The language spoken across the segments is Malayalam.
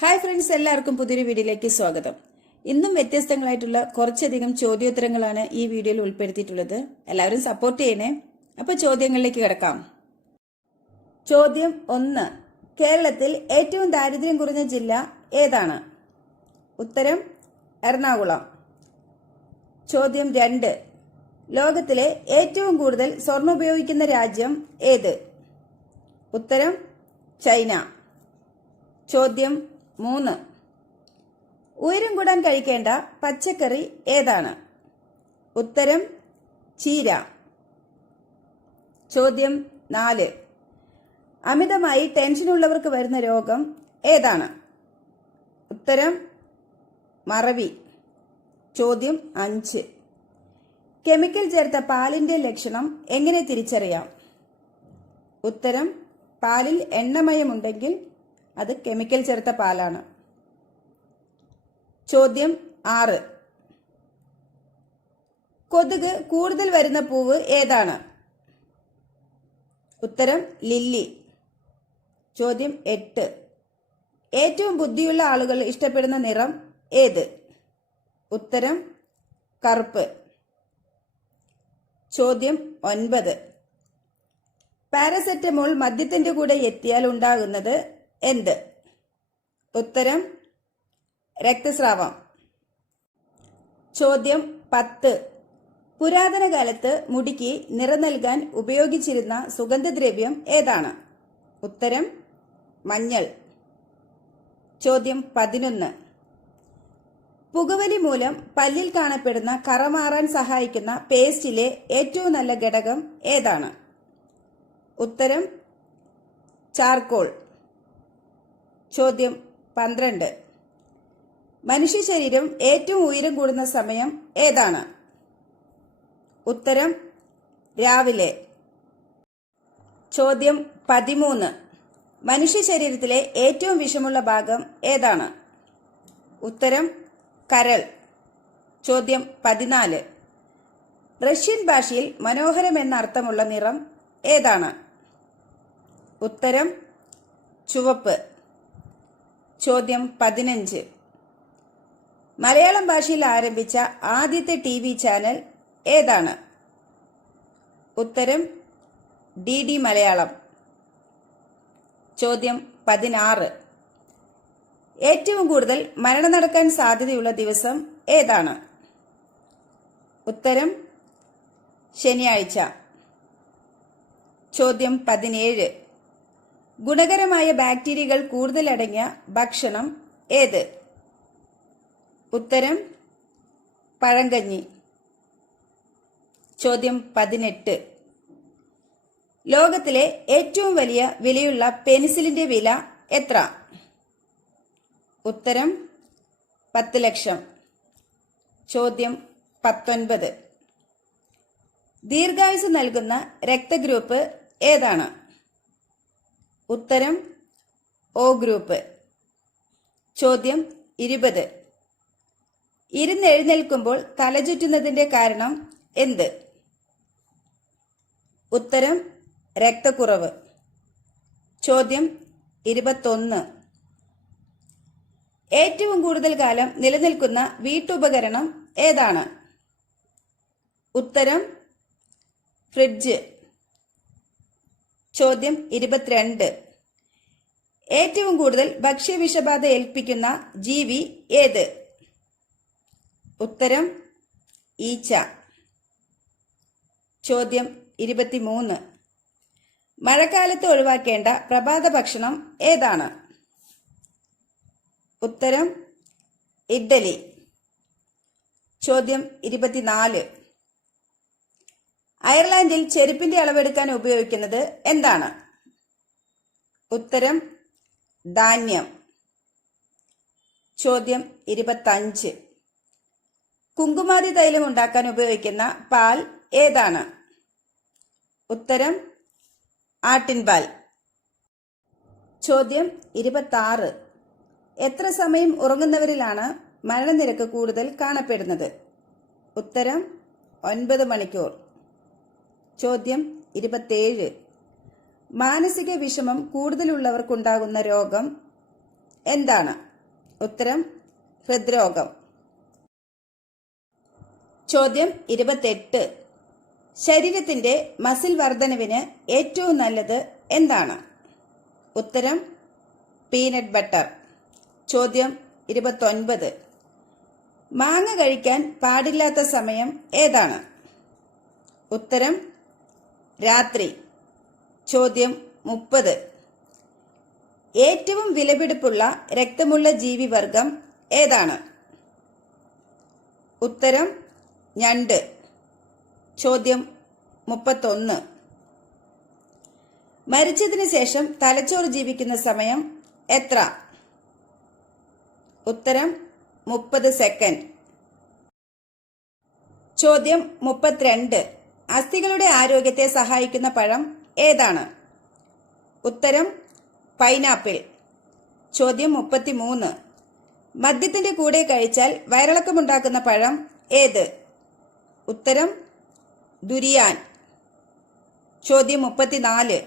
ഹായ് ഫ്രണ്ട്സ്, എല്ലാവർക്കും പുതിയൊരു വീഡിയോയിലേക്ക് സ്വാഗതം. ഇന്നും വ്യത്യസ്തങ്ങളായിട്ടുള്ള കുറച്ചധികം ചോദ്യോത്തരങ്ങളാണ് ഈ വീഡിയോയിൽ ഉൾപ്പെടുത്തിയിട്ടുള്ളത്. എല്ലാവരും സപ്പോർട്ട് ചെയ്യണേ. അപ്പോൾ ചോദ്യങ്ങളിലേക്ക് കിടക്കാം. ചോദ്യം 1. കേരളത്തിൽ ഏറ്റവും ദാരിദ്ര്യം കുറഞ്ഞ ജില്ല ഏതാണ്? ഉത്തരം എറണാകുളം. ചോദ്യം 2. ലോകത്തിലെ ഏറ്റവും കൂടുതൽ സ്വർണം ഉപയോഗിക്കുന്ന രാജ്യം ഏത്? ഉത്തരം ചൈന. ചോദ്യം 3. ഉയരം കൂടാൻ കഴിക്കേണ്ട പച്ചക്കറി ഏതാണ്? ഉത്തരം ചീര. ചോദ്യം 4. അമിതമായി ടെൻഷനുള്ളവർക്ക് വരുന്ന രോഗം ഏതാണ്? ഉത്തരം മറവി. ചോദ്യം 5. കെമിക്കൽ ചേർത്ത പാലിന്റെ ലക്ഷണം എങ്ങനെ തിരിച്ചറിയാം? ഉത്തരം പാലിൽ എണ്ണമയമുണ്ടെങ്കിൽ അത് കെമിക്കൽ ചേർത്ത പാലാണ്. ചോദ്യം 6. കൊതുക് കൂടുതൽ വരുന്ന പൂവ് ഏതാണ്? ഉത്തരം ലില്ലി. ചോദ്യം 8. ഏറ്റവും ബുദ്ധിയുള്ള ആളുകൾ ഇഷ്ടപ്പെടുന്ന നിറം ഏത്? ഉത്തരം കറുപ്പ്. ചോദ്യം 9. പാരസെറ്റമോൾ മദ്യത്തിന്റെ കൂടെ എത്തിയാൽ ഉണ്ടാകുന്നത് എന്ത്? ഉത്തരം രക്തസ്രാവം. ചോദ്യം 10. പുരാതന കാലത്ത് മുടിക്ക് നിറം നൽകാൻ ഉപയോഗിച്ചിരുന്ന സുഗന്ധദ്രവ്യം ഏതാണ്? ഉത്തരം മഞ്ഞൾ. ചോദ്യം 11. പുകവലി മൂലം പല്ലിൽ കാണപ്പെടുന്ന കറ മാറാൻ സഹായിക്കുന്ന പേസ്റ്റിലെ ഏറ്റവും നല്ല ഘടകം ഏതാണ്? ഉത്തരം ചാർക്കോൾ. ചോദ്യം 12. മനുഷ്യ ശരീരം ഏറ്റവും ഉയരം കൂടുന്ന സമയം ഏതാണ്? ഉത്തരം രാവിലെ. ചോദ്യം 13. മനുഷ്യ ശരീരത്തിലെ ഏറ്റവും വിഷമുള്ള ഭാഗം ഏതാണ്? ഉത്തരം കരൾ. ചോദ്യം 14. റഷ്യൻ ഭാഷയിൽ മനോഹരം എന്ന അർത്ഥമുള്ള നിറം ഏതാണ്? ഉത്തരം ചുവപ്പ്. ചോദ്യം 15. മലയാളം ഭാഷയിൽ ആരംഭിച്ച ആദ്യത്തെ ടിവി ചാനൽ ഏതാണ്? ഉത്തരം DD മലയാളം. ചോദ്യം 16. ഏറ്റവും കൂടുതൽ മരണം നടക്കാൻ സാധ്യതയുള്ള ദിവസം ഏതാണ്? ഉത്തരം ശനിയാഴ്ച. ചോദ്യം 17. ഗുണകരമായ ബാക്ടീരിയകൾ കൂടുതലടങ്ങിയ ഭക്ഷണം ഏത്? ഉത്തരം പഴങ്കഞ്ഞി. ചോദ്യം 18. ലോകത്തിലെ ഏറ്റവും വലിയ വിലയുള്ള പെൻസിലിന്റെ വില എത്ര? ഉത്തരം 10 ലക്ഷം. ചോദ്യം 19. ദീർഘായുസ് നൽകുന്ന രക്തഗ്രൂപ്പ് ഏതാണ്? ഉത്തരം O ഗ്രൂപ്പ്. ചോദ്യം 20. ഇരുന്നെഴുന്നേൽക്കുമ്പോൾ തലചുറ്റുന്നതിന്റെ കാരണം എന്ത്? ഉത്തരം രക്തക്കുറവ്. ചോദ്യം 21. ഏറ്റവും കൂടുതൽ കാലം നിലനിൽക്കുന്ന വീട്ടുപകരണം ഏതാണ്? ഉത്തരം ഫ്രിഡ്ജ്. ചോദ്യം 22. ഏറ്റവും കൂടുതൽ ഭക്ഷ്യവിഷബാധ ഏൽപ്പിക്കുന്ന ജീവി ഏത്? ഉത്തരം ഈച്ച. ചോദ്യം 23. മഴക്കാലത്ത് ഒഴിവാക്കേണ്ട പ്രഭാത ഭക്ഷണം ഏതാണ്? ഉത്തരം ഇഡ്ഡലി. ചോദ്യം 24. അയർലാൻഡിൽ ചെരുപ്പിന്റെ അളവെടുക്കാൻ ഉപയോഗിക്കുന്നത് എന്താണ്? ഉത്തരം ധാന്യം. ചോദ്യം 25. കുങ്കുമാതി തൈലം ഉണ്ടാക്കാൻ ഉപയോഗിക്കുന്ന പാൽ ഏതാണ്? ഉത്തരം ആട്ടിൻപാൽ. ചോദ്യം 26. എത്ര സമയം ഉറങ്ങുന്നവരിലാണ് മരണനിരക്ക് കൂടുതൽ കാണപ്പെടുന്നത്? ഉത്തരം 9 മണിക്കൂർ. ചോദ്യം 27. മാനസിക വിഷമം കൂടുതലുള്ളവർക്കുണ്ടാകുന്ന രോഗം എന്താണ്? ഉത്തരം ഹൃദ്രോഗം. ചോദ്യം 28. ശരീരത്തിന്റെ മസിൽ വർധനവിന് ഏറ്റവും നല്ലത് എന്താണ്? ഉത്തരം പീനട്ട് ബട്ടർ. ചോദ്യം 29. മാങ്ങ കഴിക്കാൻ പാടില്ലാത്ത സമയം ഏതാണ്? ഉത്തരം രാത്രി. ചോദ്യം 30. ഏറ്റവും വിലപിടിപ്പുള്ള രക്തമുള്ള ജീവിവർഗം ഏതാണ്? ഉത്തരം ഞണ്ട്. ചോദ്യം 31. മരിച്ചതിന് ശേഷം തലച്ചോറ് ജീവിക്കുന്ന സമയം എത്ര? ഉത്തരം 30 സെക്കൻഡ്. ചോദ്യം 32. അസ്ഥികളുടെ ആരോഗ്യത്തെ സഹായിക്കുന്ന പഴം ഏതാണ്? ഉത്തരം പൈനാപ്പിൾ. ചോദ്യം 33. മദ്യത്തിന്റെ കൂടെ കഴിച്ചാൽ വയറിളക്കമുണ്ടാക്കുന്ന പഴം ഏത്? ഉത്തരം ദുരിയാൻ. ചോദ്യം 34.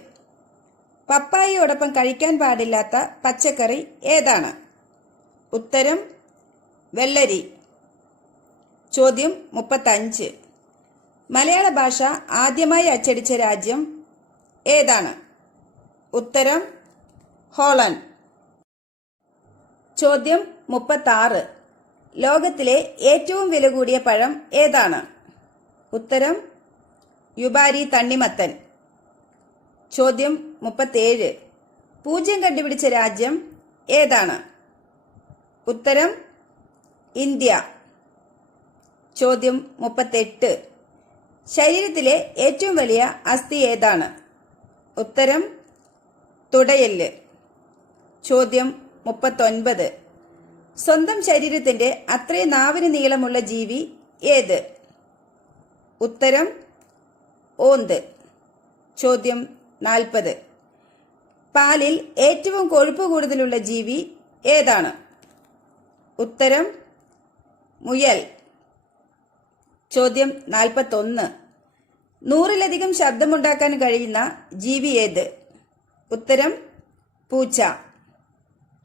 പപ്പായയോടൊപ്പം കഴിക്കാൻ പാടില്ലാത്ത പച്ചക്കറി ഏതാണ്? ഉത്തരം വെള്ളരി. ചോദ്യം 35. മലയാള ഭാഷ ആദ്യമായി അച്ചടിച്ച രാജ്യം ഏതാണ്? ഉത്തരം ഹോളണ്ട്. ചോദ്യം 36. ലോകത്തിലെ ഏറ്റവും വില കൂടിയ പഴം ഏതാണ്? ഉത്തരം യുബാരി തണ്ണിമത്തൻ. ചോദ്യം 37. പൂജ്യം കണ്ടുപിടിച്ച രാജ്യം ഏതാണ്? ഉത്തരം ഇന്ത്യ. ചോദ്യം 38. ശരീരത്തിലെ ഏറ്റവും വലിയ അസ്ഥി ഏതാണ്? ഉത്തരം തുടയെല്ല്. ചോദ്യം 39. സ്വന്തം ശരീരത്തിന്റെ അത്രയും നാവിന് നീളമുള്ള ജീവി ഏത്? ഉത്തരം ഓന്ത്. ചോദ്യം 40. പാലിൽ ഏറ്റവും കൊഴുപ്പ് കൂടുതലുള്ള ജീവി ഏതാണ്? ഉത്തരം മുയൽ. ചോദ്യം 41. 100-ലധികം ശബ്ദമുണ്ടാക്കാൻ കഴിയുന്ന ജീവി ഏത്? ഉത്തരം പൂച്ച.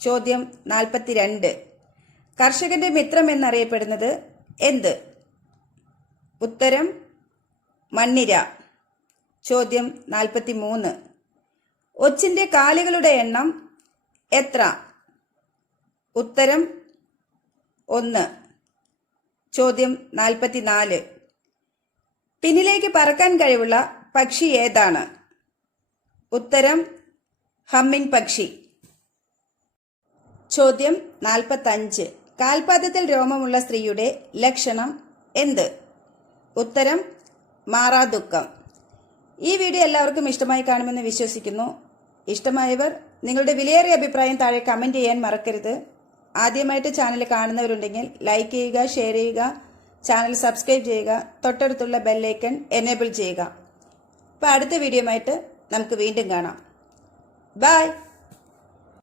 ചോദ്യം 42. കർഷകന്റെ മിത്രം എന്നറിയപ്പെടുന്നത് എന്ത്? ഉത്തരം മണ്ണിര. ചോദ്യം 43. ഒച്ചിന്റെ കാലുകളുടെ എണ്ണം എത്ര? ഉത്തരം 1. ചോദ്യം 44. പിന്നിലേക്ക് പറക്കാൻ കഴിവുള്ള പക്ഷി ഏതാണ്? ഉത്തരം ഹമ്മിങ് പക്ഷി. ചോദ്യം 45. കാൽപാദത്തിൽ രോമമുള്ള സ്ത്രീയുടെ ലക്ഷണം എന്ത്? ഉത്തരം മാറാദുഃഖം. ഈ വീഡിയോ എല്ലാവർക്കും ഇഷ്ടമായി കാണുമെന്ന് വിശ്വസിക്കുന്നു. ഇഷ്ടമായവർ നിങ്ങളുടെ വിലയേറിയ അഭിപ്രായം താഴെ കമന്റ് ചെയ്യാൻ മറക്കരുത്. ആദ്യമായിട്ട് ചാനൽ കാണുന്നവരുണ്ടെങ്കിൽ ലൈക്ക് ചെയ്യുക, ഷെയർ ചെയ്യുക, ചാനൽ സബ്സ്ക്രൈബ് ചെയ്യുക, തൊട്ടടുത്തുള്ള ബെല്ലൈക്കൺ എനേബിൾ ചെയ്യുക. അപ്പോൾ അടുത്ത വീഡിയോയുമായിട്ട് നമുക്ക് വീണ്ടും കാണാം. ബൈ.